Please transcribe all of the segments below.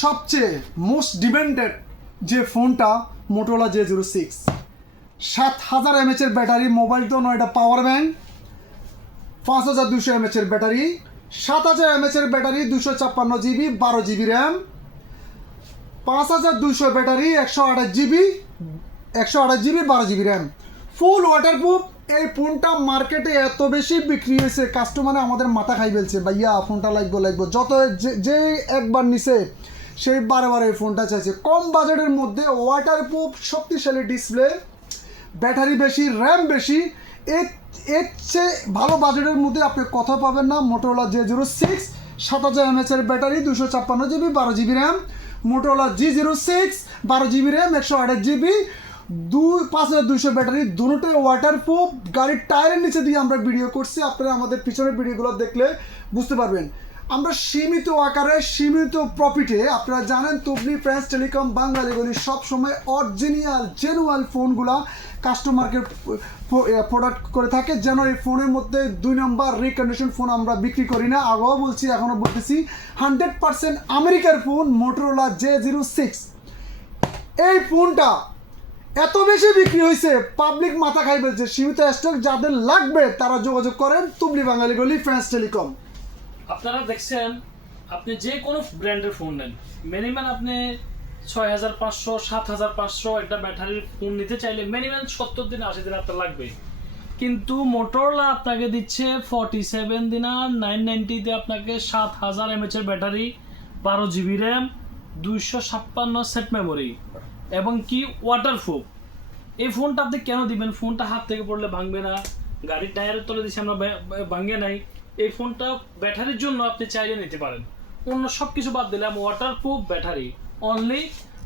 সবচেয়ে most demanded যে ফোনটা Motorola J06, 7000 mAh battery, mobile তো নয়, এটা power bank. 5200 mAh battery, 7000 mAh battery, 256 GB, 12 GB RAM, 5200 battery, 128 GB, 12 GB RAM, ফুল waterproof. এই ফোনটা মার্কেটে এত বেশি বিক্রি হয়েছে, কাস্টমারে আমাদের মাথা খাই ফেলছে, ভাইয়া ফোনটা লাগবো। যত যে একবার নিছে সেই বারে এই ফোনটা চাইছে। কম বাজেটের মধ্যে ওয়াটারপ্রুফ, শক্তিশালী ডিসপ্লে, ব্যাটারি বেশি, র্যাম বেশি, এর চেয়ে ভালো বাজেটের মধ্যে আপনি কথা পাবেন না। Motorola J06, 7000 mAh battery, 256 GB, 12 GB RAM, Motorola G06, 12 GB RAM, 128 GB, 5200 battery, দুটোই ওয়াটারপ্রুফ। গাড়ির টায়ারের নিচে দিয়ে আমরা ভিডিও করছি, আপনারা আমাদের পিছনের ভিডিওগুলো দেখলে বুঝতে পারবেন। আমরা সীমিত আকারে সীমিত প্রফিটে, আপনারা জানেন তুবলি ফ্রেন্ডস টেলিকম বাঙালিগুলি সবসময় অরিজিনাল জেনুয়াল ফোনগুলা কাস্টমারকে প্রোডাক্ট করে থাকে। যেন এই ফোনের মধ্যে 2 নম্বর রিকন্ডিশন ফোন আমরা বিক্রি করি না। আগেও বলছি, এখনও বলতেছি, 100% আমেরিকার ফোন মোটোরোলা J06। এই ফোনটা এত বেশি বিক্রি হয়েছে, পাবলিক মাথা খাই ফেলছে। সীমিত স্টক, যাদের লাগবে তারা যোগাযোগ করেন তুবলি বাঙালিগুলি ফ্রেন্ডস টেলিকম। আপনারা দেখছেন, আপনি যে কোনো ব্র্যান্ডের ফোন নেন, মিনিমাম আপনি 6500 7500 একটা ব্যাটারির ফোন নিতে চাইলে মিনিমাম 70 দিন 80 দিন আপনার লাগবে। কিন্তু মোটোরোলা আপনাকে দিচ্ছে 47 দিনার 990-তে আপনাকে 7000 mAh battery, 12 GB RAM, 256 set memory এবং কি ওয়াটারপ্রুফ। এই ফোনটা আপনি কেন দিবেন? ফোনটা হাত থেকে পড়লে ভাঙবে না, গাড়ির টায়ারের তলে দিচ্ছি আমরা, ভাঙে নাই। এই ফোনটা ব্যাটারির জন্য আপনি চাইলে নিতে পারেন। অন্য সব কিছু বাদ দিলাম, ওয়াটারপ্রুফ ব্যাটারি অনলি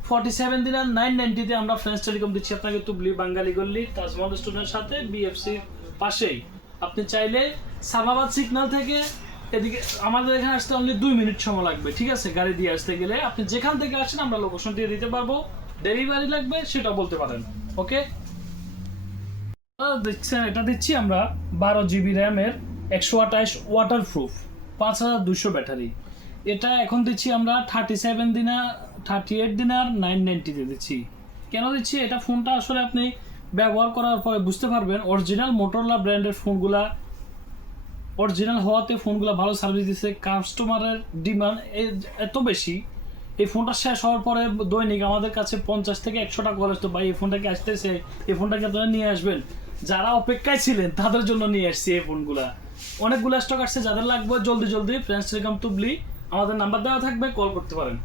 47 দিন আর 990-তে আমরা ফ্রেন্ডস টেলিকম দিচ্ছি আপনাকে তুবলি বাঙালি গল্লি তাজমহল রেস্টুরেন্টের সাথে, বিএফসির পাশেই। আপনি চাইলে সাবাবাদ সিগন্যাল থেকে এদিকে আমাদের এখানে আসতে অনলি 2 মিনিট সময় লাগবে, ঠিক আছে? গাড়ি দিয়ে আসতে গেলে আপনি যেখান থেকে আসেন আমরা লোকেশন দিয়ে দিতে পারবো। ডেলিভারি লাগবে সেটা বলতে পারেন, ওকে? দেখছেন, এটা দিচ্ছি আমরা 12 GB র্যামের, 128 ওয়াটারপ্রুফ, 5200 ব্যাটারি। এটা এখন দিচ্ছি আমরা 38 দিনার 990-তে দিচ্ছি। কেন দিচ্ছি? এটা ফোনটা আসলে আপনি ব্যবহার করার পরে বুঝতে পারবেন অরিজিনাল মোটোরোলা ব্র্যান্ডের ফোনগুলা অরিজিনাল হওয়াতে ফোনগুলো ভালো সার্ভিস দিচ্ছে। কাস্টমারের ডিমান্ড এত বেশি, এই ফোনটা শেষ হওয়ার পরে দৈনিক আমাদের কাছে 50 থেকে 100 টাকা খরচ। তো ভাই এই ফোনটা কি আসতেছে, এই ফোনটাকে আপনারা নিয়ে আসবেন। যারা অপেক্ষায় ছিলেন তাদের জন্য নিয়ে আসছি এই ফোনগুলা। অনেকগুলো স্টক আসছে, যাদের লাগবে জলদি ফ্রেন্ডস টেলিকম তুবলি, আমাদের নাম্বার দেওয়া থাকবে, কল করতে পারেন।